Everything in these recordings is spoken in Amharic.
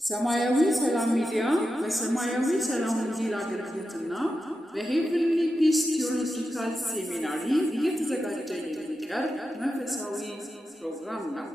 ሰማያዊ ሰላም ሚዲያ በሰማያዊ ሰላም ወንጌል አገልግሎትና በሄቨንሊ ፒስ ቴዎሎጂካል ሴሚናሪ እየተዘጋጀ የሚቀርብ መንፈሳዊ ፕሮግራም ነው።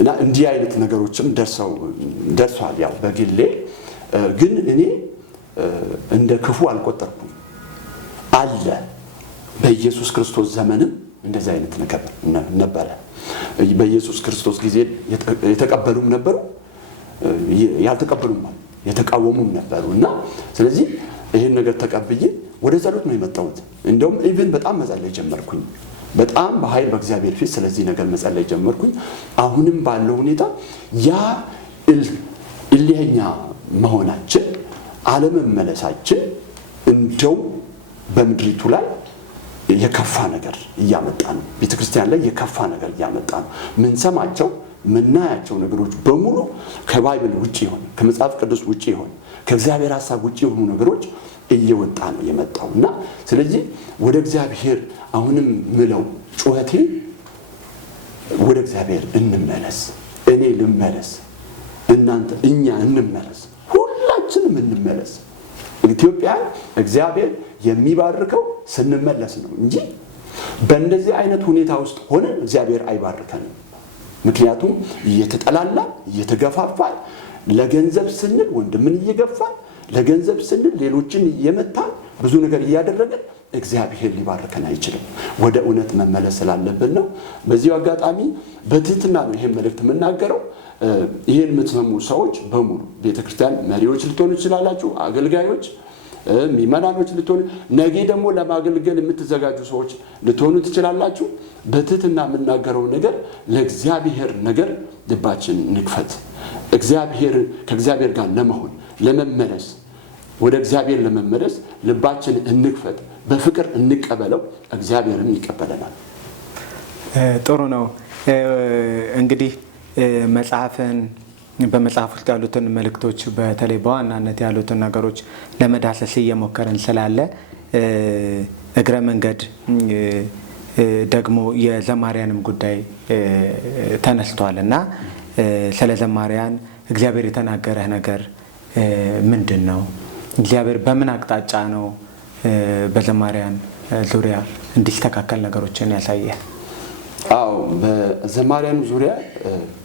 እና እንዲህ አይነት ነገሮችም ደርሷል። ያው በግሌ ግን እኔ እንደ ክፉ አልቆጠርኩም። አለ በኢየሱስ ክርስቶስ ዘመንም እንደዚህ አይነት ነገር ነበረ። በኢየሱስ ክርስቶስ ጊዜ የተቀበሉም ነበሩ፣ ያልተቀበሉም የተቃወሙም ነበሩ። እና ስለዚህ ይሄን ነገር ተቀብዬ ወደ ጸሎት ነው የመጣሁት። እንደውም ኢቭን በጣም መጸለይ ጀመርኩኝ። በጣም በኃይል በእግዚአብሔር ፊት ስለዚህ ነገር መጸለይ ጀመርኩኝ። አሁንም ባለው ሁኔታ ያ እልህኛ መሆናችን አለመመለሳችን እንደው በምድሪቱ ላይ የከፋ ነገር እያመጣ ነው። ቤተክርስቲያን ላይ የከፋ ነገር እያመጣ ነው። ምንሰማቸው ምናያቸው ነገሮች በሙሉ ከባይብል ውጪ የሆነ ከመጽሐፍ ቅዱስ ውጪ የሆነ ከእግዚአብሔር ሐሳብ ውጪ የሆኑ ነገሮች እየወጣ ነው የመጣው። እና ስለዚህ ወደ እግዚአብሔር አሁንም ምለው ጩኸቴ ወደ እግዚአብሔር እንመለስ። እኔ ልመለስ፣ እናንተ እኛ እንመለስ፣ ሁላችንም እንመለስ። ኢትዮጵያ እግዚአብሔር የሚባርከው ስንመለስ ነው እንጂ በእንደዚህ አይነት ሁኔታ ውስጥ ሆነን እግዚአብሔር አይባርከንም። ምክንያቱም እየተጠላላ እየተገፋፋል፣ ለገንዘብ ስንል ወንድምን እየገፋል፣ ለገንዘብ ስንል ሌሎችን እየመታን ብዙ ነገር እያደረገን እግዚአብሔር ሊባርከን አይችልም። ወደ እውነት መመለስ ስላለብን ነው። በዚሁ አጋጣሚ በትህትና ነው ይሄን መልእክት የምናገረው። ይሄን የምትሰሙ ሰዎች በሙሉ ቤተክርስቲያን መሪዎች ልትሆኑ ትችላላችሁ፣ አገልጋዮች፣ ምዕመናኖች ልትሆኑ፣ ነገ ደግሞ ለማገልገል የምትዘጋጁ ሰዎች ልትሆኑ ትችላላችሁ። በትህትና የምናገረው ነገር ለእግዚአብሔር ነገር ልባችን እንክፈት። ከእግዚአብሔር ጋር ለመሆን ለመመለስ፣ ወደ እግዚአብሔር ለመመለስ ልባችን እንክፈት፣ በፍቅር እንቀበለው፣ እግዚአብሔርም ይቀበለናል። ጥሩ ነው። እንግዲህ በመጽሐፍ ውስጥ ያሉትን መልእክቶች በተለይ በዋናነት ያሉትን ነገሮች ለመዳሰስ እየሞከርን ስላለ እግረ መንገድ ደግሞ የዘማሪያንም ጉዳይ ተነስቷል እና ስለ ዘማሪያን እግዚአብሔር የተናገረህ ነገር ምንድን ነው? እግዚአብሔር በምን አቅጣጫ ነው በዘማሪያን ዙሪያ እንዲስተካከል ነገሮችን ያሳየ? አዎ፣ በዘማሪያን ዙሪያ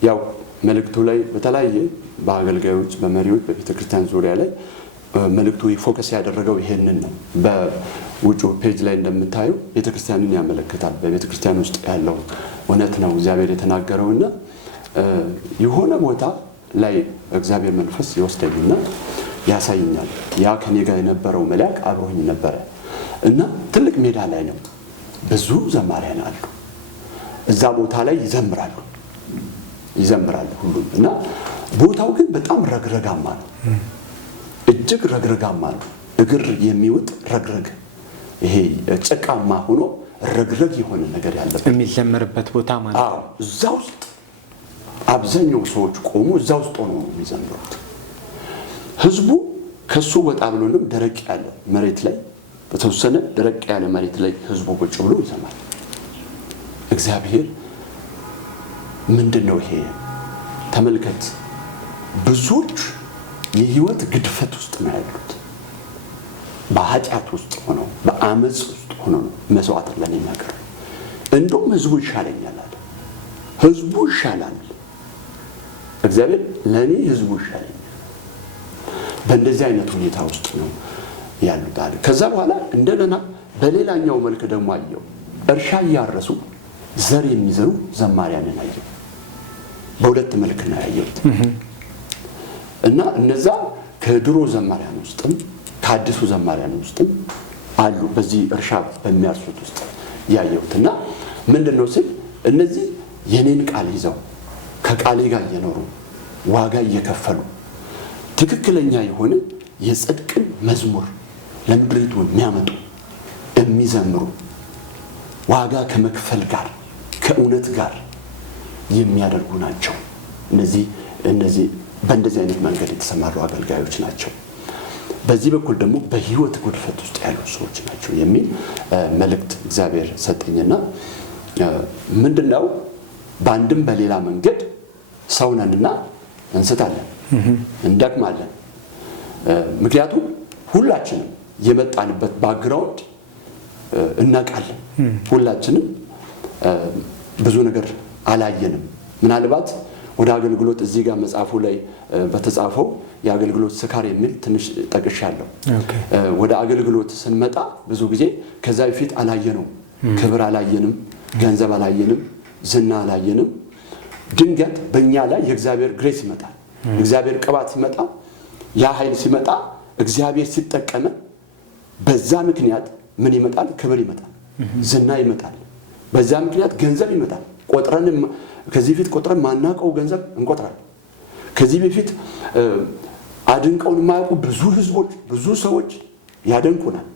ያው መልእክቱ ላይ በተለያየ በአገልጋዮች፣ በመሪዎች፣ በቤተክርስቲያን ዙሪያ ላይ መልእክቱ ፎከስ ያደረገው ይሄንን ነው። በውጭ ፔጅ ላይ እንደምታዩ ቤተክርስቲያንን ያመለክታል። በቤተክርስቲያን ውስጥ ያለው እውነት ነው እግዚአብሔር የተናገረውና የሆነ ቦታ ላይ እግዚአብሔር መንፈስ ይወስደኝና ያሳይኛል። ያ ከኔ ጋር የነበረው መልአክ አብሮኝ ነበረ እና ትልቅ ሜዳ ላይ ነው። ብዙ ዘማሪያን አሉ። እዛ ቦታ ላይ ይዘምራሉ ሁሉም። እና ቦታው ግን በጣም ረግረጋማ ነው። እጅግ ረግረጋማ ነው። እግር የሚውጥ ረግረግ፣ ይሄ ጭቃማ ሆኖ ረግረግ የሆነ ነገር ያለበት የሚዘምርበት ቦታ ማለት ነው። እዛ ውስጥ አብዛኛው ሰዎች ቆሙ፣ እዛ ውስጥ ሆነው የሚዘምሩት። ህዝቡ ከሱ ወጣ ብሎንም ደረቅ ያለ መሬት ላይ በተወሰነ ደረቅ ያለ መሬት ላይ ህዝቡ ቁጭ ብሎ ይሰማል። እግዚአብሔር ምንድነው ይሄ? ተመልከት፣ ብዙዎች የህይወት ግድፈት ውስጥ ነው ያሉት። በኃጢአት ውስጥ ሆነው በአመጽ ውስጥ ሆነው መስዋዕት ለኔ ነገር እንደውም ህዝቡ ይሻለኛል አለ። ህዝቡ ይሻላል፣ እግዚአብሔር ለኔ ህዝቡ ይሻለኛል። በእንደዚህ አይነት ሁኔታ ውስጥ ነው ያሉት አለ። ከዛ በኋላ እንደገና በሌላኛው መልክ ደግሞ አየው። እርሻ እያረሱ ዘር የሚዘሩ ዘማሪያንን አየው። በሁለት መልክ ነው ያየሁት። እና እነዛ ከድሮ ዘማሪያን ውስጥም ከአዲሱ ዘማሪያን ውስጥም አሉ። በዚህ እርሻ በሚያርሱት ውስጥ ያየሁትና ምንድነው ሲል እነዚህ የኔን ቃል ይዘው ከቃሌ ጋር እየኖሩ ዋጋ እየከፈሉ ትክክለኛ የሆነ የጽድቅን መዝሙር ለምድሪቱ የሚያመጡ የሚዘምሩ ዋጋ ከመክፈል ጋር ከእውነት ጋር የሚያደርጉ ናቸው። እነዚህ በእንደዚህ አይነት መንገድ የተሰማሩ አገልጋዮች ናቸው። በዚህ በኩል ደግሞ በህይወት ጉድፈት ውስጥ ያሉ ሰዎች ናቸው የሚል መልእክት እግዚአብሔር ሰጠኝና ምንድነው በአንድም በሌላ መንገድ ሰው ነንና እንስታለን፣ እንደክማለን። ምክንያቱም ሁላችንም የመጣንበት ባክግራውንድ እናውቃለን። ሁላችንም ብዙ ነገር አላየንም። ምናልባት ወደ አገልግሎት እዚህ ጋር መጽሐፉ ላይ በተጻፈው የአገልግሎት ስካር የሚል ትንሽ ጠቅሻለሁ። ወደ አገልግሎት ስንመጣ ብዙ ጊዜ ከዛ በፊት አላየነው፣ ክብር አላየንም፣ ገንዘብ አላየንም፣ ዝና አላየንም። ድንገት በእኛ ላይ የእግዚአብሔር ግሬስ ይመጣል። እግዚአብሔር ቅባት ሲመጣ፣ ያ ኃይል ሲመጣ፣ እግዚአብሔር ሲጠቀመ በዛ ምክንያት ምን ይመጣል? ክብር ይመጣል፣ ዝና ይመጣል። በዛ ምክንያት ገንዘብ ይመጣል። ከዚህ በፊት ቆጥረን ማናውቀው ገንዘብ እንቆጥራለን። ከዚህ በፊት አድንቀውን የማያውቁ ብዙ ህዝቦች፣ ብዙ ሰዎች ያደንቁናል።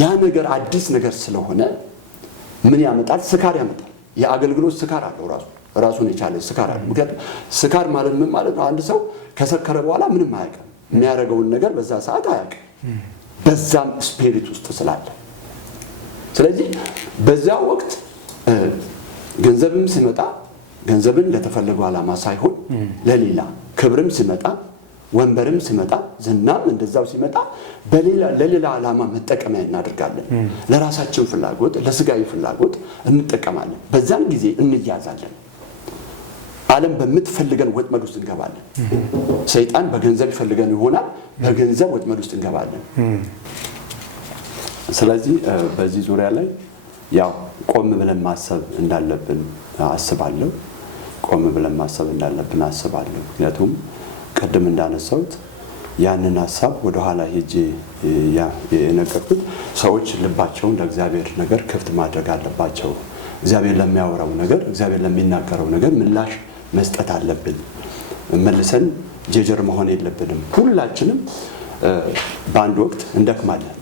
ያ ነገር አዲስ ነገር ስለሆነ ምን ያመጣል? ስካር ያመጣል። የአገልግሎት ስካር አለው፣ ራሱን የቻለ ስካር አለው። ምክንያቱም ስካር ማለት ምን ማለት ነው? አንድ ሰው ከሰከረ በኋላ ምንም አያውቅም። የሚያደርገውን ነገር በዛ ሰዓት አያውቅም፣ በዛም ስፒሪት ውስጥ ስላለ። ስለዚህ በዛ ወቅት ገንዘብም ሲመጣ ገንዘብን ለተፈለገው ዓላማ ሳይሆን ለሌላ፣ ክብርም ሲመጣ፣ ወንበርም ሲመጣ፣ ዝናም እንደዛው ሲመጣ ለሌላ ዓላማ መጠቀሚያ እናደርጋለን። ለራሳችን ፍላጎት፣ ለስጋዊ ፍላጎት እንጠቀማለን። በዛን ጊዜ እንያዛለን። ዓለም በምትፈልገን ወጥመድ ውስጥ እንገባለን። ሰይጣን በገንዘብ ይፈልገን ይሆናል፣ በገንዘብ ወጥመድ ውስጥ እንገባለን። ስለዚህ በዚህ ዙሪያ ላይ ያው ቆም ብለን ማሰብ እንዳለብን አስባለሁ። ቆም ብለን ማሰብ እንዳለብን አስባለሁ። ምክንያቱም ቀደም እንዳነሳሁት ያንን ሐሳብ ወደ ኋላ ሄጄ የነገርኩት ሰዎች ልባቸውን ለእግዚአብሔር ነገር ክፍት ማድረግ አለባቸው። እግዚአብሔር ለሚያወራው ነገር፣ እግዚአብሔር ለሚናገረው ነገር ምላሽ መስጠት አለብን። መልሰን ጀጀር መሆን የለብንም። ሁላችንም በአንድ ወቅት እንደክማለን።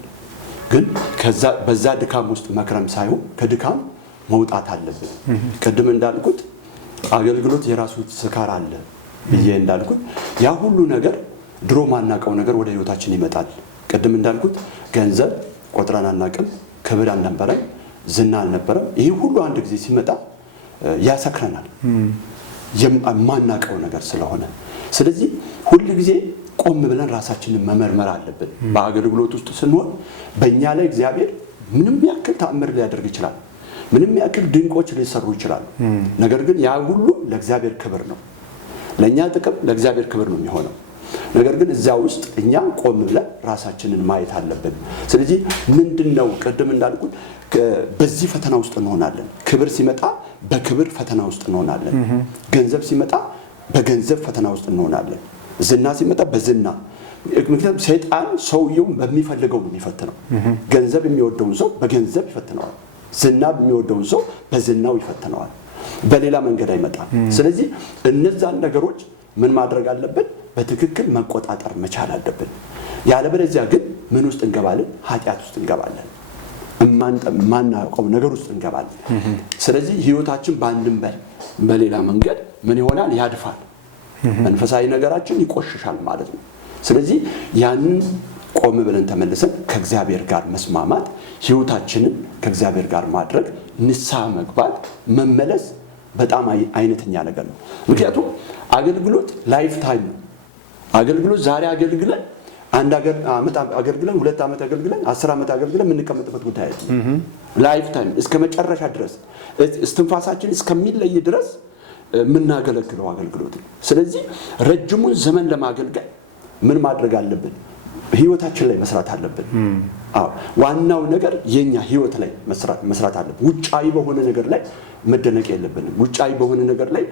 ግን በዛ ድካም ውስጥ መክረም ሳይሆን ከድካም መውጣት አለብን። ቅድም እንዳልኩት አገልግሎት የራሱ ስካር አለ ብዬ እንዳልኩት ያ ሁሉ ነገር ድሮ ማናቀው ነገር ወደ ህይወታችን ይመጣል። ቅድም እንዳልኩት ገንዘብ ቆጥረን አናቅም፣ ክብር አልነበረም፣ ዝና አልነበረም። ይሄ ሁሉ አንድ ጊዜ ሲመጣ ያሰክረናል፣ የማናቀው ነገር ስለሆነ። ስለዚህ ሁሉ ጊዜ ቆም ብለን ራሳችንን መመርመር አለብን። በአገልግሎት ውስጥ ስንሆን በእኛ ላይ እግዚአብሔር ምንም ያክል ተአምር ሊያደርግ ይችላል፣ ምንም ያክል ድንቆች ሊሰሩ ይችላሉ። ነገር ግን ያ ሁሉ ለእግዚአብሔር ክብር ነው፣ ለእኛ ጥቅም፣ ለእግዚአብሔር ክብር ነው የሚሆነው። ነገር ግን እዛ ውስጥ እኛ ቆም ብለን ራሳችንን ማየት አለብን። ስለዚህ ምንድነው ቅድም እንዳልኩት በዚህ ፈተና ውስጥ እንሆናለን። ክብር ሲመጣ በክብር ፈተና ውስጥ እንሆናለን። ገንዘብ ሲመጣ በገንዘብ ፈተና ውስጥ እንሆናለን። ዝና ሲመጣ በዝና። ምክንያቱም ሰይጣን ሰውየው በሚፈልገው ነው የሚፈትነው። ገንዘብ የሚወደውን ሰው በገንዘብ ይፈትነዋል። ዝና የሚወደውን ሰው በዝናው ይፈትነዋል። በሌላ መንገድ አይመጣም። ስለዚህ እነዛን ነገሮች ምን ማድረግ አለብን? በትክክል መቆጣጠር መቻል አለብን። ያለበለዚያ ግን ምን ውስጥ እንገባለን? ኃጢአት ውስጥ እንገባለን። ማናውቀው ነገር ውስጥ እንገባለን። ስለዚህ ህይወታችን በአንድም በሌላ መንገድ ምን ይሆናል? ያድፋል። መንፈሳዊ ነገራችን ይቆሽሻል ማለት ነው። ስለዚህ ያንን ቆም ብለን ተመልሰን ከእግዚአብሔር ጋር መስማማት፣ ህይወታችንን ከእግዚአብሔር ጋር ማድረግ፣ ንስሐ መግባት፣ መመለስ በጣም አይነተኛ ነገር ነው። ምክንያቱም አገልግሎት ላይፍ ታይም ነው። አገልግሎት ዛሬ አገልግለን አንድ ዓመት አገልግለን 2 ዓመት አገልግለን 10 ዓመት አገልግለን የምንቀመጥበት ጉዳይ አይደለም። ላይፍ ታይም እስከ መጨረሻ ድረስ እስትንፋሳችን እስከሚለይ ድረስ የምናገለግለው አገልግሎት ነው። ስለዚህ ረጅሙን ዘመን ለማገልገል ምን ማድረግ አለብን? ህይወታችን ላይ መስራት አለብን። ዋናው ነገር የኛ ህይወት ላይ መስራት አለብን። ውጫዊ በሆነ ነገር ላይ መደነቅ የለብንም። ውጫዊ በሆነ ነገር ላይ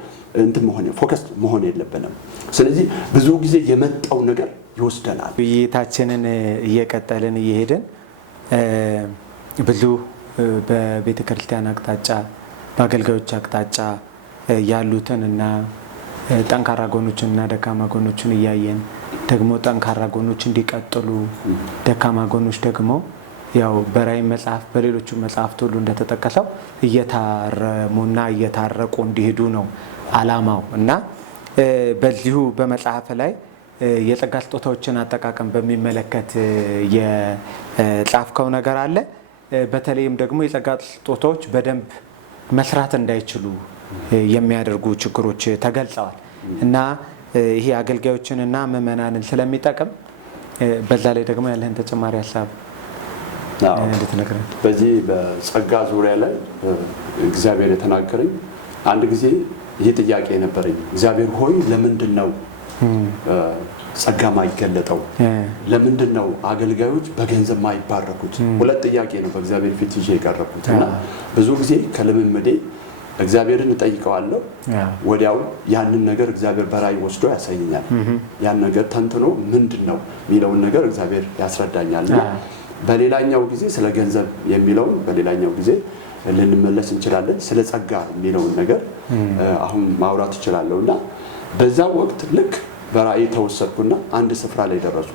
ፎከስ መሆን የለብንም። ስለዚህ ብዙ ጊዜ የመጣው ነገር ይወስደናል። ውይይታችንን እየቀጠልን እየሄድን ብዙ በቤተ ክርስቲያን አቅጣጫ፣ በአገልጋዮች አቅጣጫ ያሉትን እና ጠንካራ ጎኖችን እና ደካማ ጎኖችን እያየን ደግሞ ጠንካራ ጎኖች እንዲቀጥሉ ደካማ ጎኖች ደግሞ ያው በራዕይ መጽሐፍ በሌሎቹ መጽሐፍት ሁሉ እንደተጠቀሰው እየታረሙና እየታረቁ እንዲሄዱ ነው ዓላማው እና በዚሁ በመጽሐፍ ላይ የጸጋ ስጦታዎችን አጠቃቀም በሚመለከት የጻፍከው ነገር አለ። በተለይም ደግሞ የጸጋ ስጦታዎች በደንብ መስራት እንዳይችሉ የሚያደርጉ ችግሮች ተገልጸዋል እና ይሄ አገልጋዮችንና ምዕመናንን ስለሚጠቅም በዛ ላይ ደግሞ ያለህን ተጨማሪ ሀሳብ እንድትነግረን። በዚህ በጸጋ ዙሪያ ላይ እግዚአብሔር የተናገረኝ አንድ ጊዜ ይህ ጥያቄ ነበረኝ። እግዚአብሔር ሆይ ለምንድን ነው ጸጋ ማይገለጠው? ለምንድን ነው አገልጋዮች በገንዘብ ማይባረኩት? ሁለት ጥያቄ ነው በእግዚአብሔር ፊት ይዤ የቀረብኩት እና ብዙ ጊዜ ከልምምዴ እግዚአብሔርን እጠይቀዋለሁ። ወዲያው ያንን ነገር እግዚአብሔር በራዕይ ወስዶ ያሳየኛል። ያን ነገር ተንትኖ ምንድን ነው የሚለውን ነገር እግዚአብሔር ያስረዳኛል። በሌላኛው ጊዜ ስለ ገንዘብ የሚለውን በሌላኛው ጊዜ ልንመለስ እንችላለን። ስለ ጸጋ የሚለውን ነገር አሁን ማውራት እችላለሁ እና በዛ ወቅት ልክ በራዕይ ተወሰድኩና አንድ ስፍራ ላይ ደረሱ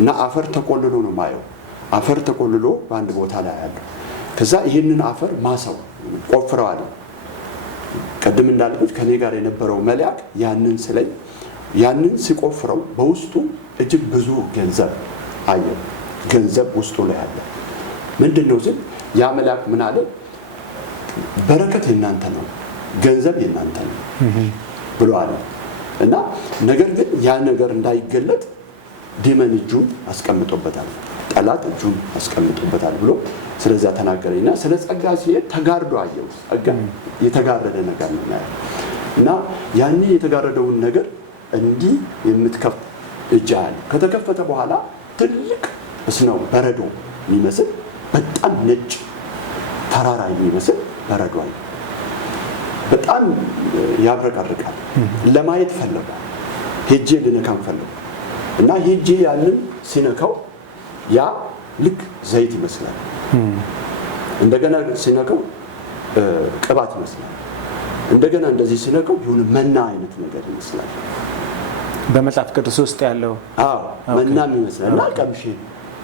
እና አፈር ተቆልሎ ነው ማየው። አፈር ተቆልሎ በአንድ ቦታ ላይ ያለው። ከዛ ይህንን አፈር ማሰው ቆፍረዋል። ቀደም እንዳልኩት ከኔ ጋር የነበረው መልአክ ያንን ስለኝ ያንን ሲቆፍረው በውስጡ እጅግ ብዙ ገንዘብ አየው። ገንዘብ ውስጡ ላይ አለ። ምንድነው ዝም ያ መልአክ ምን አለ? በረከት የናንተ ነው፣ ገንዘብ የናንተ ነው ብሎ አለ እና ነገር ግን ያ ነገር እንዳይገለጥ ዲመን እጁን አስቀምጦበታል፣ ጠላት እጁን አስቀምጦበታል ብሎ ስለዛ ተናገረኝና ስለ ጸጋ ሲሄድ ተጋርዶ አየው። ጸጋ የተጋረደ ነገር ነው እና ያኔ የተጋረደውን ነገር እንዲህ የምትከፍት እጅ አለ። ከተከፈተ በኋላ ትልቅ ስኖው በረዶ የሚመስል በጣም ነጭ ተራራ የሚመስል በረዶ አለ። በጣም ያብረቀርቃል። ለማየት ፈለጉ። ሄጄ ልነካም ፈለጉ እና ሄጄ ያንን ሲነካው ያ ልክ ዘይት ይመስላል። እንደገና ሲነካው ቅባት ይመስላል። እንደገና እንደዚህ ሲነካው የሆነ መና አይነት ነገር ይመስላል። በመጽሐፍ ቅዱስ ውስጥ ያለው መናም ይመስላል እና ቀምሼ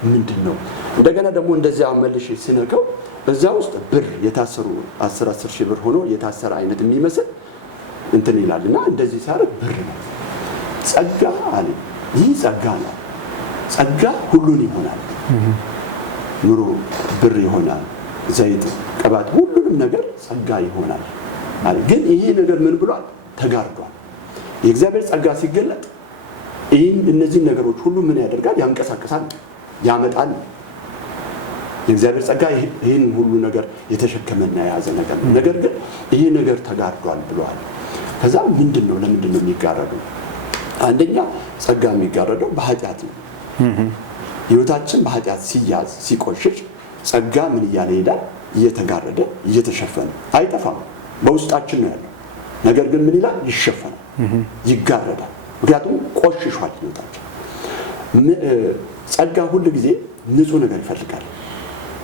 ምንድን ነው? እንደገና ደግሞ እንደዚህ አመልሼ ሲነካው እዛ ውስጥ ብር የታሰሩ 10 ሺህ ብር ሆኖ የታሰረ አይነት የሚመስል እንትን ይላል እና እንደዚህ ሲያደርግ ብር ነው። ጸጋ አለ። ይህ ጸጋ ነው። ጸጋ ሁሉን ይሆናል። ኑሮ ብር ይሆናል፣ ዘይት፣ ቅባት፣ ሁሉንም ነገር ጸጋ ይሆናል አለ። ግን ይሄ ነገር ምን ብሏል? ተጋርዷል። የእግዚአብሔር ጸጋ ሲገለጥ እነዚህ ነገሮች ሁሉ ምን ያደርጋል? ያንቀሳቀሳል፣ ያመጣል። የእግዚአብሔር ጸጋ ይህን ሁሉ ነገር የተሸከመና የያዘ ነገር ነው። ነገር ግን ይሄ ነገር ተጋርዷል ብለዋል። ከዛ ለምንድን ነው የሚጋረደው? አንደኛ ጸጋ የሚጋረደው በኃጢአት ነው። ህይወታችን በኃጢአት ሲያዝ ሲቆሽሽ ጸጋ ምን እያለ ይሄዳል? እየተጋረደ እየተሸፈነ አይጠፋም፣ በውስጣችን ነው ያለው። ነገር ግን ምን ይላል? ይሸፈናል፣ ይጋረዳል። ምክንያቱም ቆሽሿል ህይወታችን። ጸጋ ሁሉ ጊዜ ንጹህ ነገር ይፈልጋል።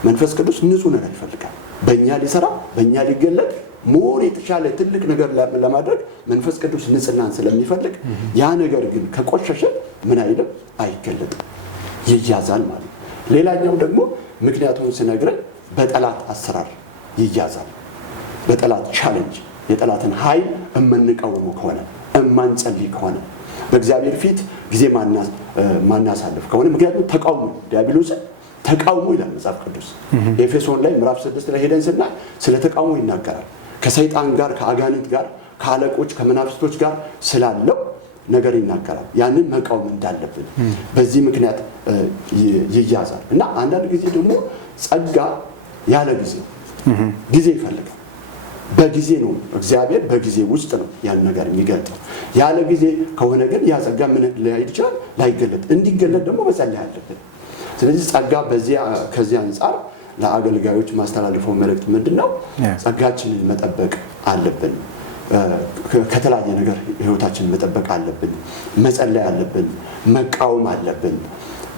መንፈስ ቅዱስ ንጹህ ነገር ይፈልጋል። በእኛ ሊሰራ በእኛ ሊገለጥ ሞር የተሻለ ትልቅ ነገር ለማድረግ መንፈስ ቅዱስ ንጽህናን ስለሚፈልግ ያ ነገር ግን ከቆሸሸ ምን አይልም? አይገለጥም፣ ይያዛል ማለት ነው። ሌላኛው ደግሞ ምክንያቱም ስነግረን በጠላት አሰራር ይያዛል። በጠላት ቻሌንጅ የጠላትን ኃይል እምንቃወሙ ከሆነ እማንጸልይ ከሆነ በእግዚአብሔር ፊት ጊዜ ማናሳልፍ ከሆነ ምክንያቱም ተቃውሞ ዲያብሎስን ተቃውሞ ይላል መጽሐፍ ቅዱስ። ኤፌሶን ላይ ምዕራፍ 6 ላይ ሄደን ስናይ ስለ ተቃውሞ ይናገራል። ከሰይጣን ጋር ከአጋንንት ጋር ከአለቆች ከመናፍስቶች ጋር ስላለው ነገር ይናገራል። ያንን መቃወም እንዳለብን በዚህ ምክንያት ይያዛል እና አንዳንድ ጊዜ ደግሞ ጸጋ ያለ ጊዜ ይፈልጋል። በጊዜ ነው እግዚአብሔር በጊዜ ውስጥ ነው ያን ነገር የሚገልጠው። ያለ ጊዜ ከሆነ ግን ያ ጸጋ ምን ላይድ ይችላል? ላይገለጥ። እንዲገለጥ ደግሞ መጸለይ አለብን። ስለዚህ ጸጋ ከዚህ አንጻር ለአገልጋዮች ማስተላለፈው መልእክት ምንድነው? ጸጋችንን መጠበቅ አለብን። ከተለያየ ነገር ህይወታችንን መጠበቅ አለብን። መጸለይ አለብን። መቃወም አለብን።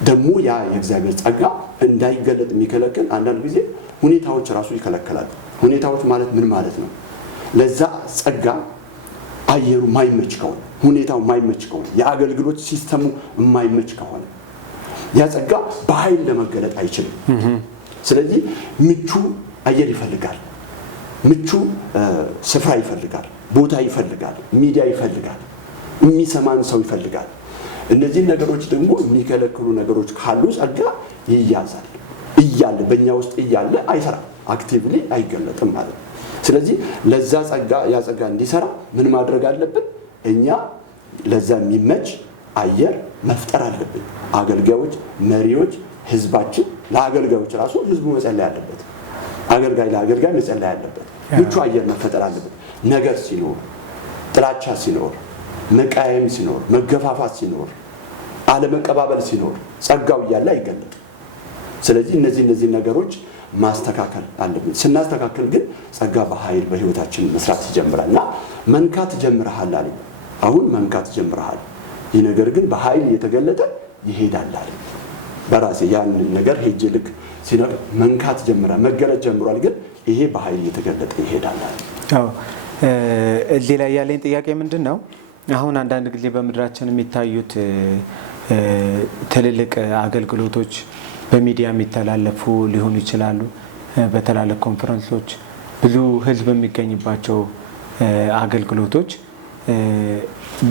ደግሞ ያ የእግዚአብሔር ጸጋ እንዳይገለጥ የሚከለክል አንዳንድ ጊዜ ሁኔታዎች ራሱ ይከለክላሉ። ሁኔታዎች ማለት ምን ማለት ነው? ለዛ ጸጋ አየሩ ማይመች ከሆነ ሁኔታው ማይመች ከሆነ የአገልግሎት ሲስተሙ ማይመች ከሆነ ያ ጸጋ በኃይል ለመገለጥ አይችልም። ስለዚህ ምቹ አየር ይፈልጋል፣ ምቹ ስፍራ ይፈልጋል፣ ቦታ ይፈልጋል፣ ሚዲያ ይፈልጋል፣ የሚሰማን ሰው ይፈልጋል። እነዚህ ነገሮች ደግሞ የሚከለክሉ ነገሮች ካሉ ጸጋ ይያዛል። እያለ በእኛ ውስጥ እያለ አይሰራም፣ አክቲቭሊ አይገለጥም ማለት ነው። ስለዚህ ለዛ ጸጋ ያ ጸጋ እንዲሰራ ምን ማድረግ አለብን? እኛ ለዛ የሚመች አየር መፍጠር አለብን። አገልጋዮች፣ መሪዎች፣ ህዝባችን ለአገልጋዮች ራሱ ህዝቡ መጸለይ አለበት። አገልጋይ ለአገልጋይ መጸለይ አለበት። ምቹ አየር መፈጠር አለበት። ነገር ሲኖር፣ ጥላቻ ሲኖር፣ መቃየም ሲኖር፣ መገፋፋት ሲኖር፣ አለመቀባበል ሲኖር ጸጋው እያለ አይገለጥም። ስለዚህ እነዚህ ነገሮች ማስተካከል አለብን። ስናስተካከል ግን ጸጋ በኃይል በህይወታችን መስራት ይጀምራል እና መንካት ጀምረሃል አለ። አሁን መንካት ጀምረሃል፣ ይህ ነገር ግን በኃይል እየተገለጠ ይሄዳል አለ። በራሴ ያን ነገር ሄጄ ልክ ሲነር መንካት ጀምራል፣ መገለጥ ጀምሯል፣ ግን ይሄ በኃይል እየተገለጠ ይሄዳል አለ። አዎ እዚህ ላይ ያለኝ ጥያቄ ምንድን ነው? አሁን አንዳንድ ጊዜ በምድራችን የሚታዩት ትልልቅ አገልግሎቶች በሚዲያ የሚተላለፉ ሊሆኑ ይችላሉ። በትላልቅ ኮንፈረንሶች ብዙ ህዝብ የሚገኝባቸው አገልግሎቶች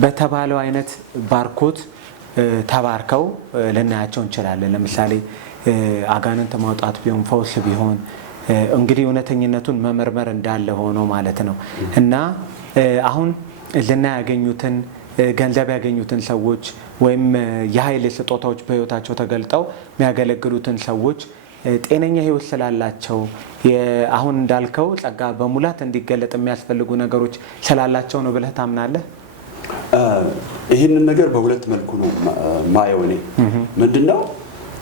በተባለው አይነት ባርኮት ተባርከው ልናያቸው እንችላለን። ለምሳሌ አጋንንት ማውጣት ቢሆን፣ ፈውስ ቢሆን እንግዲህ እውነተኝነቱን መመርመር እንዳለ ሆኖ ማለት ነው እና አሁን ዝና ያገኙትን ገንዘብ ያገኙትን ሰዎች ወይም የኃይል ስጦታዎች በህይወታቸው ተገልጠው የሚያገለግሉትን ሰዎች ጤነኛ ህይወት ስላላቸው አሁን እንዳልከው ጸጋ በሙላት እንዲገለጥ የሚያስፈልጉ ነገሮች ስላላቸው ነው ብለህ ታምናለህ? ይህንን ነገር በሁለት መልኩ ነው ማየው እኔ። ምንድነው?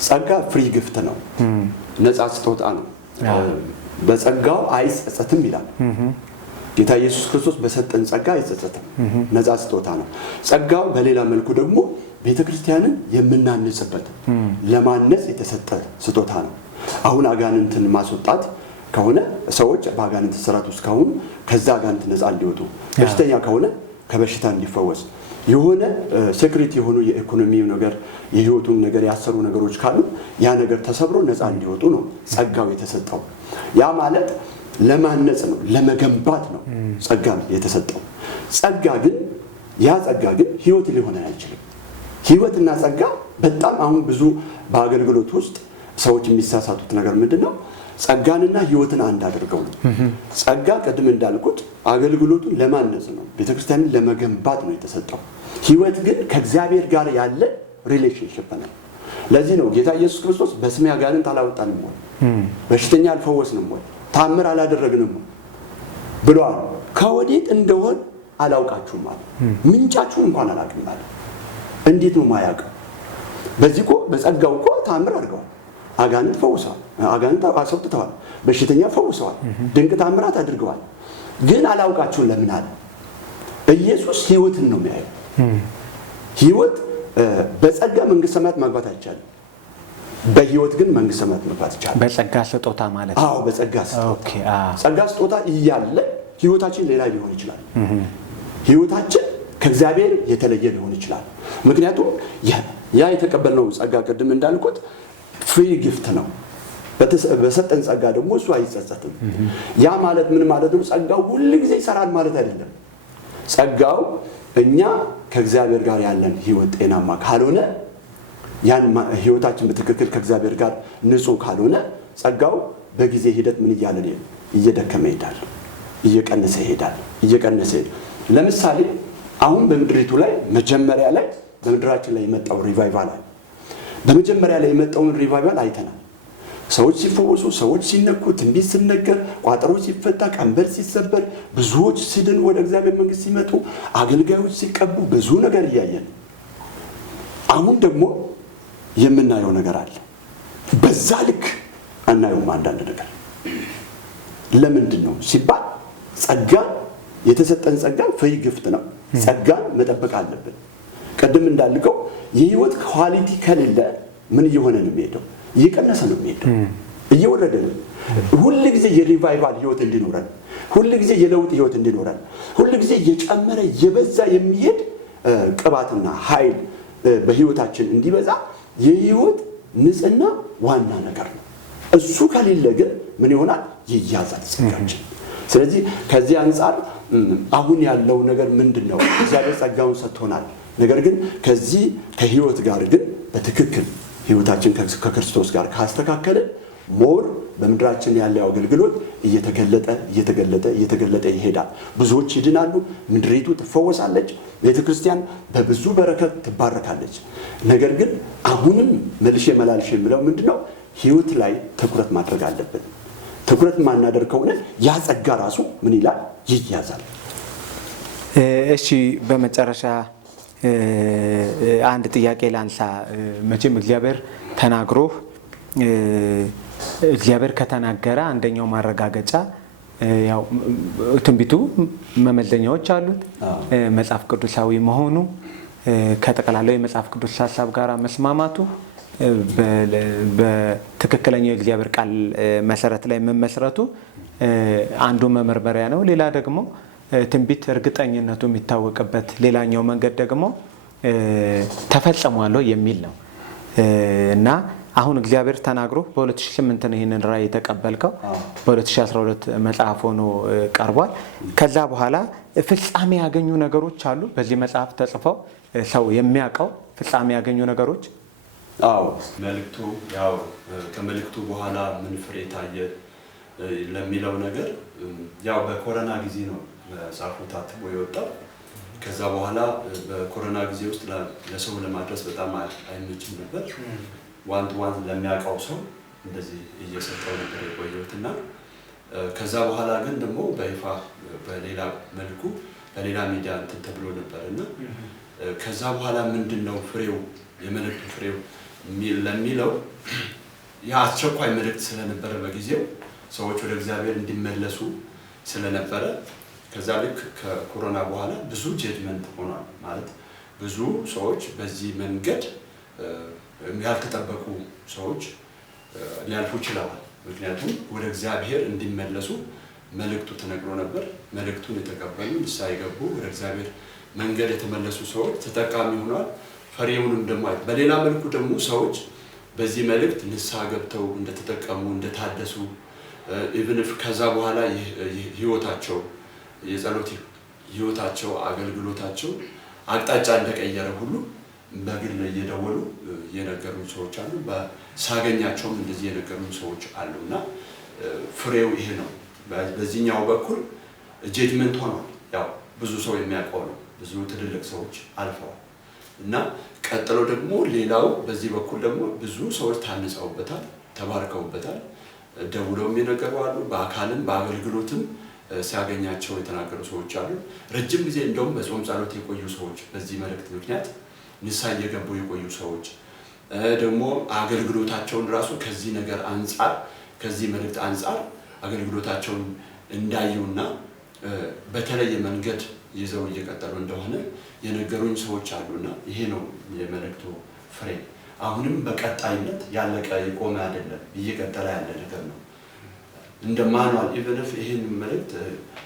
ጸጋ ፍሪ ግፍት ነው፣ ነፃ ስጦታ ነው። በጸጋው አይጸጸትም ይላል ጌታ ኢየሱስ ክርስቶስ። በሰጠን ጸጋ አይጸጸትም፣ ነፃ ስጦታ ነው። ጸጋው በሌላ መልኩ ደግሞ ቤተክርስቲያንን የምናንጽበት ለማነጽ የተሰጠ ስጦታ ነው። አሁን አጋንንትን ማስወጣት ከሆነ ሰዎች በአጋንንት ስራት ውስጥ ከሆኑ ከዛ አጋንንት ነፃ እንዲወጡ፣ በሽተኛ ከሆነ ከበሽታ እንዲፈወስ፣ የሆነ ሴክሬት የሆኑ የኢኮኖሚው ነገር የህይወቱን ነገር ያሰሩ ነገሮች ካሉ ያ ነገር ተሰብሮ ነፃ እንዲወጡ ነው ጸጋው የተሰጠው። ያ ማለት ለማነጽ ነው፣ ለመገንባት ነው ጸጋ የተሰጠው። ጸጋ ግን ያ ጸጋ ግን ህይወት ሊሆን አይችልም። ህይወትና ጸጋ በጣም አሁን ብዙ በአገልግሎት ውስጥ ሰዎች የሚሳሳቱት ነገር ምንድነው? ጸጋንና ህይወትን አንድ አድርገው ነው። ጸጋ ቅድም እንዳልኩት አገልግሎቱን ለማነጽ ነው፣ ቤተክርስቲያንን ለመገንባት ነው የተሰጠው። ህይወት ግን ከእግዚአብሔር ጋር ያለ ሪሌሽንሺፕ ነው። ለዚህ ነው ጌታ ኢየሱስ ክርስቶስ በስሜ አጋንንት አላወጣንም ወይ፣ በሽተኛ አልፈወስንም ወይ፣ ታምር አላደረግንም ብሏል። ከወዴት እንደሆን አላውቃችሁም ማለት ምንጫችሁ እንኳን አላውቅም ማለት። እንዴት ነው ማያውቀው? በዚህ እኮ በጸጋው እኮ ታምር አድርገዋል። አጋንንት ፈውሰዋል፣ አጋንንት አስወጥተዋል፣ በሽተኛ ፈውሰዋል፣ ድንቅ ታምራት አድርገዋል። ግን አላውቃችሁም ለምን አለ? ኢየሱስ ህይወትን ነው የሚያየው። ህይወት በጸጋ መንግስተ ሰማያት መግባት አይቻልም። በህይወት ግን መንግስተ ሰማያት መግባት ይቻላል። በጸጋ ስጦታ ማለት ነው። አዎ በጸጋ ስጦታ። ጸጋ ስጦታ እያለ ህይወታችን ሌላ ሊሆን ይችላል። ህይወታችን ከእግዚአብሔር የተለየ ሊሆን ይችላል። ምክንያቱም ያ የተቀበልነው ጸጋ ቅድም እንዳልኩት ፍሪ ጊፍት ነው። በሰጠን ጸጋ ደግሞ እሱ አይጸጸትም። ያ ማለት ምን ማለት ነው? ጸጋው ሁሉ ጊዜ ይሰራል ማለት አይደለም። ጸጋው እኛ ከእግዚአብሔር ጋር ያለን ህይወት ጤናማ ካልሆነ፣ ያን ህይወታችን በትክክል ከእግዚአብሔር ጋር ንጹህ ካልሆነ ጸጋው በጊዜ ሂደት ምን እያለ ነው? እየደከመ ይሄዳል፣ እየቀነሰ ይሄዳል፣ እየቀነሰ ይሄዳል። ለምሳሌ አሁን በምድሪቱ ላይ መጀመሪያ ላይ በምድራችን ላይ የመጣው ሪቫይቫል አለ። በመጀመሪያ ላይ የመጣውን ሪቫይቫል አይተናል። ሰዎች ሲፈወሱ፣ ሰዎች ሲነኩ፣ ትንቢት ሲነገር፣ ቋጠሮች ሲፈታ፣ ቀንበር ሲሰበር፣ ብዙዎች ሲድኑ፣ ወደ እግዚአብሔር መንግስት ሲመጡ፣ አገልጋዮች ሲቀቡ፣ ብዙ ነገር እያየን አሁን ደግሞ የምናየው ነገር አለ። በዛ ልክ አናየውም አንዳንድ ነገር። ለምንድን ነው ሲባል ጸጋን የተሰጠን ጸጋ ፍሪ ጊፍት ነው። ጸጋን መጠበቅ አለብን። ቅድም እንዳልከው የህይወት ኳሊቲ ከሌለ ምን እየሆነ ነው የሚሄደው? እየቀነሰ ነው የሚሄደው። እየወረደ ነው። ሁል ጊዜ የሪቫይቫል ህይወት እንዲኖረን፣ ሁል ጊዜ የለውጥ ህይወት እንዲኖረን፣ ሁል ጊዜ እየጨመረ እየበዛ የሚሄድ ቅባትና ኃይል በህይወታችን እንዲበዛ የህይወት ንጽህና ዋና ነገር ነው። እሱ ከሌለ ግን ምን ይሆናል? ይያዛል ጸጋችን። ስለዚህ ከዚህ አንጻር አሁን ያለው ነገር ምንድነው? እግዚአብሔር ጸጋውን ሰጥቶናል። ነገር ግን ከዚህ ከህይወት ጋር ግን በትክክል ህይወታችን ከክርስቶስ ጋር ካስተካከልን ሞር በምድራችን ያለው አገልግሎት እየተገለጠ ይሄዳል። ብዙዎች ይድናሉ፣ ምድሪቱ ትፈወሳለች፣ ቤተክርስቲያን በብዙ በረከት ትባረካለች። ነገር ግን አሁንም መልሼ የምለው ምንድነው? ህይወት ላይ ትኩረት ማድረግ አለብን። ትኩረት ማናደርግ ከሆነ ያ ጸጋ ራሱ ምን ይላል? ይያዛል። እሺ፣ በመጨረሻ አንድ ጥያቄ ላንሳ። መቼም እግዚአብሔር ተናግሮ እግዚአብሔር ከተናገረ አንደኛው ማረጋገጫ ያው ትንቢቱ መመዘኛዎች አሉት። መጽሐፍ ቅዱሳዊ መሆኑ፣ ከጠቅላላው የመጽሐፍ ቅዱስ ሐሳብ ጋር መስማማቱ፣ በትክክለኛው የእግዚአብሔር ቃል መሰረት ላይ መመስረቱ አንዱ መመርመሪያ ነው። ሌላ ደግሞ ትንቢት እርግጠኝነቱ የሚታወቅበት ሌላኛው መንገድ ደግሞ ተፈጽሟል የሚል ነው እና አሁን እግዚአብሔር ተናግሮ በ2008 ነው ይህንን ራእይ የተቀበልከው። በ2012 መጽሐፍ ሆኖ ቀርቧል። ከዛ በኋላ ፍጻሜ ያገኙ ነገሮች አሉ በዚህ መጽሐፍ ተጽፈው ሰው የሚያውቀው ፍጻሜ ያገኙ ነገሮች። አዎ፣ መልእክቱ ያው ከመልእክቱ በኋላ ምን ፍሬ ታየ ለሚለው ነገር ያው በኮሮና ጊዜ ነው መጽሐፉ ታትሞ የወጣው። ከዛ በኋላ በኮሮና ጊዜ ውስጥ ለሰው ለማድረስ በጣም አይመችም ነበር። ዋን ቱ ዋን ለሚያውቀው ሰው እንደዚህ እየሰጠው ነበር የቆየሁትና ከዛ በኋላ ግን ደግሞ በይፋ በሌላ መልኩ በሌላ ሚዲያ እንትን ተብሎ ነበርና ከዛ በኋላ ምንድነው ፍሬው የመልእክቱ ፍሬው ለሚለው የአስቸኳይ መልእክት ስለነበረ በጊዜው ሰዎች ወደ እግዚአብሔር እንዲመለሱ ስለነበረ ከዛ ልክ ከኮሮና በኋላ ብዙ ጀጅመንት ሆኗል። ማለት ብዙ ሰዎች በዚህ መንገድ ያልተጠበቁ ሰዎች ሊያልፉ ይችላል። ምክንያቱም ወደ እግዚአብሔር እንዲመለሱ መልእክቱ ተነግሮ ነበር። መልእክቱን የተቀበሉ ንስሐ የገቡ ወደ እግዚአብሔር መንገድ የተመለሱ ሰዎች ተጠቃሚ ሆኗል። ፍሬውንም ደግሞ በሌላ መልኩ ደግሞ ሰዎች በዚህ መልእክት ንስሐ ገብተው እንደተጠቀሙ እንደታደሱ ኢቭን ከዛ በኋላ ህይወታቸው የጸሎት ህይወታቸው አገልግሎታቸው አቅጣጫ እንደቀየረ ሁሉ በግል እየደወሉ የነገሩን ሰዎች አሉ። በሳገኛቸውም እንደዚህ የነገሩን ሰዎች አሉና ፍሬው ይሄ ነው። በዚህኛው በኩል ጀጅመንት ሆኗል። ያው ብዙ ሰው የሚያውቀው ነው። ብዙ ትልልቅ ሰዎች አልፈዋል እና ቀጥሎ ደግሞ ሌላው በዚህ በኩል ደግሞ ብዙ ሰዎች ታንጸውበታል፣ ተባርከውበታል። ደውለውም የነገሩ አሉ። በአካልም በአገልግሎትም ሲያገኛቸው የተናገሩ ሰዎች አሉ። ረጅም ጊዜ እንደውም በጾም ጸሎት የቆዩ ሰዎች በዚህ መልእክት ምክንያት ንስሐ እየገቡ የቆዩ ሰዎች ደግሞ አገልግሎታቸውን ራሱ ከዚህ ነገር አንጻር ከዚህ መልእክት አንጻር አገልግሎታቸውን እንዳዩና በተለየ መንገድ ይዘው እየቀጠሉ እንደሆነ የነገሩኝ ሰዎች አሉና ይሄ ነው የመልእክቱ ፍሬ። አሁንም በቀጣይነት ያለቀ የቆመ አይደለም፣ እየቀጠለ ያለ ነገር ነው። እንደ ማኑዋል ኢቭን ኢፍ ይሄን መልእክት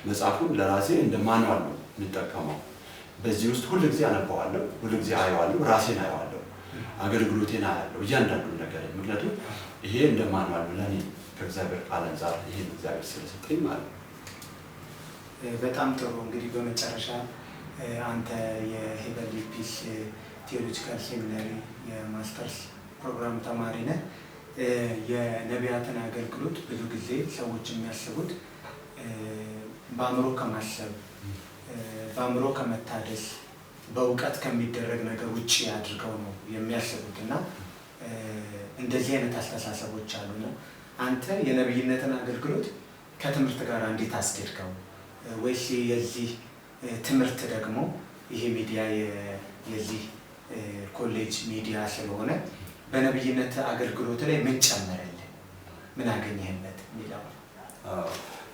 መጽሐፉን ለራሴ እንደ ማኑዋል ነው የምጠቀመው። በዚህ ውስጥ ሁሉ ጊዜ አነባዋለሁ፣ ሁሉ ጊዜ አየዋለሁ፣ ራሴን አየዋለሁ፣ አገልግሎቴን አያለሁ፣ እያንዳንዱን ነገር። ምክንያቱም ይሄ እንደ ማኑዋል ነው ለኔ ከእግዚአብሔር ቃል አንጻር ይሄን እግዚአብሔር ስለሰጠኝ ማለት ነው። በጣም ጥሩ። እንግዲህ በመጨረሻ አንተ የሄቨንሊ ፒስ ቴዎሎጂካል ሴሚናሪ የማስተርስ ፕሮግራም ተማሪ ነህ። የነቢያትን አገልግሎት ብዙ ጊዜ ሰዎች የሚያስቡት በአእምሮ ከማሰብ በአእምሮ ከመታደስ በእውቀት ከሚደረግ ነገር ውጭ አድርገው ነው የሚያስቡት እና እንደዚህ አይነት አስተሳሰቦች አሉና አንተ የነቢይነትን አገልግሎት ከትምህርት ጋር እንዴት አስኬድከው? ወይስ የዚህ ትምህርት ደግሞ ይሄ ሚዲያ የዚህ ኮሌጅ ሚዲያ ስለሆነ በነቢይነት አገልግሎት ላይ ምን ጨመረልህ? ምን አገኘህበት? ሚላው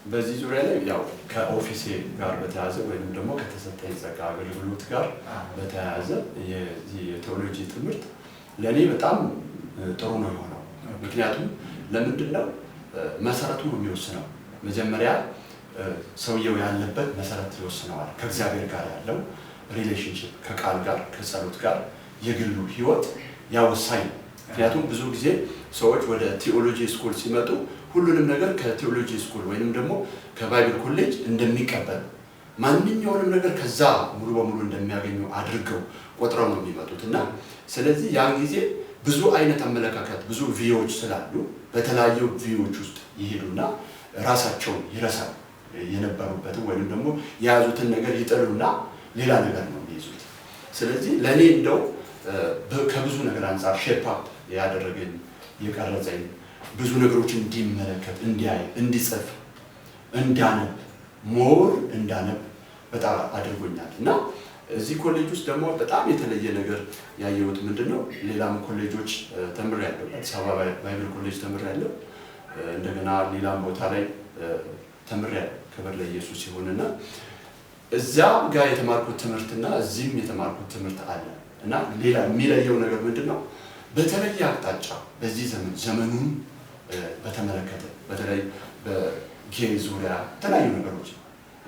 በዚህ ዙሪያ ላይ ያው ከኦፊሴ ጋር በተያያዘ ወይም ደግሞ ከተሰጠኝ ጸጋ አገልግሎት ጋር በተያያዘ የቴዎሎጂ ትምህርት ለኔ በጣም ጥሩ ነው የሆነው። ምክንያቱም ለምንድን ነው? መሰረቱ ነው የሚወስነው። መጀመሪያ ሰውየው ያለበት መሰረት ይወስነዋል። ከእግዚአብሔር ጋር ያለው ሪሌሽንሺፕ፣ ከቃል ጋር ከጸሎት ጋር የግሉ ህይወት ያወሳኝ። ምክንያቱም ብዙ ጊዜ ሰዎች ወደ ቴዎሎጂ ስኩል ሲመጡ ሁሉንም ነገር ከቴዎሎጂ ስኩል ወይንም ደግሞ ከባይብል ኮሌጅ እንደሚቀበል ማንኛውንም ነገር ከዛ ሙሉ በሙሉ እንደሚያገኙ አድርገው ቆጥረው ነው የሚመጡት እና ስለዚህ ያን ጊዜ ብዙ አይነት አመለካከት ብዙ ቪዎች ስላሉ በተለያዩ ቪዎች ውስጥ ይሄዱና ራሳቸውን ይረሳሉ። የነበሩበትን ወይንም ደግሞ የያዙትን ነገር ይጥሉና ሌላ ነገር ነው የሚይዙት። ስለዚህ ለኔ እንደው ከብዙ ነገር አንፃር ሼፕ አፕ ያደረገኝ የቀረጸኝ ብዙ ነገሮችን እንዲመለከት፣ እንዲያይ፣ እንዲጽፍ፣ እንዳነብ ሞር እንዳነብ በጣም አድርጎኛል እና እዚህ ኮሌጅ ውስጥ ደግሞ በጣም የተለየ ነገር ያየሁት ምንድነው? ሌላም ኮሌጆች ተምሬያለሁ። አዲስ አበባ ባይብል ኮሌጅ ተምሬያለሁ። እንደገና ሌላም ቦታ ላይ ተምሬያለሁ። ክብር ለኢየሱስ ይሁንና እዛ ጋር የተማርኩት ትምህርትና እዚህም የተማርኩት ትምህርት አለ እና ሌላ የሚለየው ነገር ምንድነው? በተለየ አቅጣጫ በዚህ ዘመኑን በተመለከተ በተለይ በጌ ዙሪያ የተለያዩ ነገሮች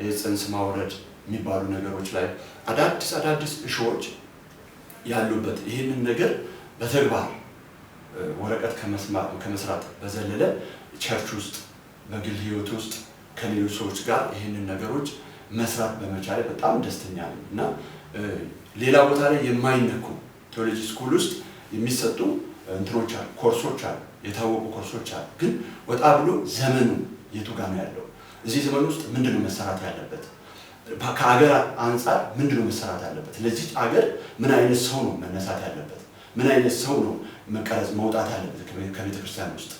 የጽንስ ማውረድ የሚባሉ ነገሮች ላይ አዳዲስ እሾዎች ያሉበት ይህንን ነገር በተግባር ወረቀት ከመስራት በዘለለ ቸርች ውስጥ በግል ህይወት ውስጥ ከሌሎች ሰዎች ጋር ይህንን ነገሮች መስራት በመቻል በጣም ደስተኛ ነኝ እና ሌላ ቦታ ላይ የማይነኩ ቴዎሎጂ ስኩል ውስጥ የሚሰጡ እንትኖች አሉ፣ ኮርሶች አሉ፣ የታወቁ ኮርሶች አሉ። ግን ወጣ ብሎ ዘመኑ የቱ ጋር ነው ያለው? እዚህ ዘመን ውስጥ ምንድነው መሰራት ያለበት? ከአገር አንፃር ምንድነው መሰራት ያለበት? ለዚህ አገር ምን አይነት ሰው ነው መነሳት ያለበት? ምን አይነት ሰው ነው መቀረጽ መውጣት ያለበት ከቤተ ክርስቲያን ውስጥ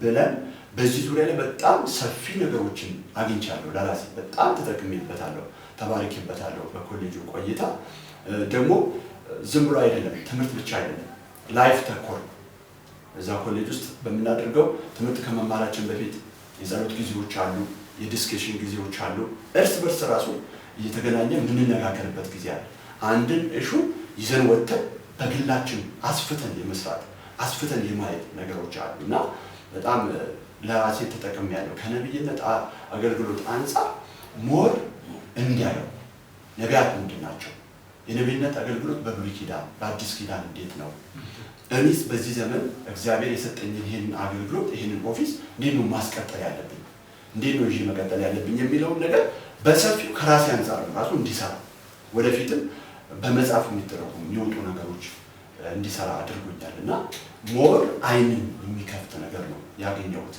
ብለን በዚህ ዙሪያ ላይ በጣም ሰፊ ነገሮችን አግኝቻለሁ። ለራሴ በጣም ተጠቅሜበታለሁ፣ ተባርኬበታለሁ። በኮሌጁ ቆይታ ደግሞ ዝም ብሎ አይደለም ትምህርት ብቻ አይደለም፣ ላይፍ ተኮር እዛ ኮሌጅ ውስጥ በምናደርገው ትምህርት ከመማራችን በፊት የጸሎት ጊዜዎች አሉ፣ የዲስከሽን ጊዜዎች አሉ። እርስ በርስ ራሱ እየተገናኘ የምንነጋገርበት ጊዜ አለ። አንድን እሹ ይዘን ወጥተን በግላችን አስፍተን የመስራት አስፍተን የማየት ነገሮች አሉ እና በጣም ለራሴ ተጠቅሜያለሁ። ከነብይነት አገልግሎት አንፃር ሞር እንዲያየው ነቢያት ምንድን ናቸው? የነብይነት አገልግሎት በብሉይ ኪዳን በአዲስ ኪዳን እንዴት ነው? እኔስ በዚህ ዘመን እግዚአብሔር የሰጠኝን ይሄንን አገልግሎት ይሄንን ኦፊስ እንዴት ነው ማስቀጠል ያለብኝ? እንዴት ነው ይሄ መቀጠል ያለብኝ የሚለውን ነገር በሰፊው ከራሴ አንፃር ራሱ እንዲሰራ ወደፊትም በመጽሐፍ የሚተረጉሙ የሚወጡ ነገሮች እንዲሰራ አድርጎኛል እና ሞር አይንን የሚከፍት ነገር ነው ያገኘሁት።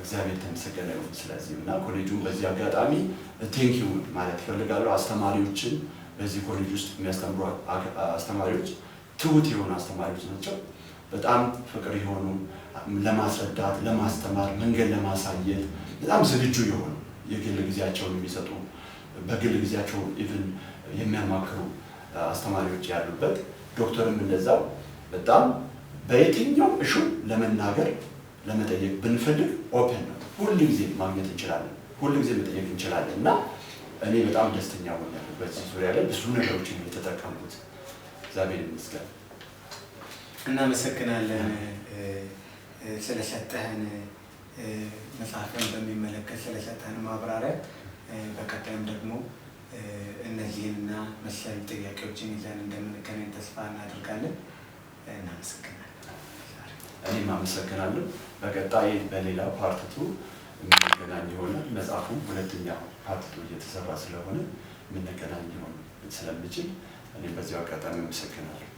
እግዚአብሔር ተመስገነ ይሁን። ስለዚህ እና ኮሌጁን በዚህ አጋጣሚ ቴንክ ዩ ማለት እፈልጋለሁ። አስተማሪዎችን በዚህ ኮሌጅ ውስጥ የሚያስተምሩ አስተማሪዎች ትሁት የሆኑ አስተማሪዎች ናቸው። በጣም ፍቅር የሆኑ ለማስረዳት፣ ለማስተማር፣ መንገድ ለማሳየት በጣም ዝግጁ የሆኑ የግል ጊዜያቸውን የሚሰጡ በግል ጊዜያቸው ኢቭን የሚያማክሩ አስተማሪዎች ያሉበት ዶክተርም እንደዛው በጣም በየትኛው እሹ ለመናገር ለመጠየቅ ብንፈልግ ኦፕን ነው። ሁሉ ጊዜ ማግኘት እንችላለን፣ ሁሉ ጊዜ መጠየቅ እንችላለን እና እኔ በጣም ደስተኛ ሆኛለሁ። በዚህ ዙሪያ ላይ ብዙ ነገሮችን የተጠቀምኩት እግዚአብሔር ይመስገን። እናመሰግናለን ስለሰጠህን መጽሐፍን በሚመለከት ስለሰጠህን ማብራሪያ። በቀጣይም ደግሞ እነዚህንና መሰል ጥያቄዎችን ይዘን እንደምንገናኝ ተስፋ እናደርጋለን። እናመሰግናለን። እኔም አመሰግናለሁ። በቀጣይ በሌላ ፓርቲቱ የምንገናኝ ይሆናል። መጽሐፉም ሁለተኛ ፓርቲቱ እየተሰራ ስለሆነ የምንገናኝ ይሆን ስለምችል እኔም በዚያው አጋጣሚ አመሰግናለሁ።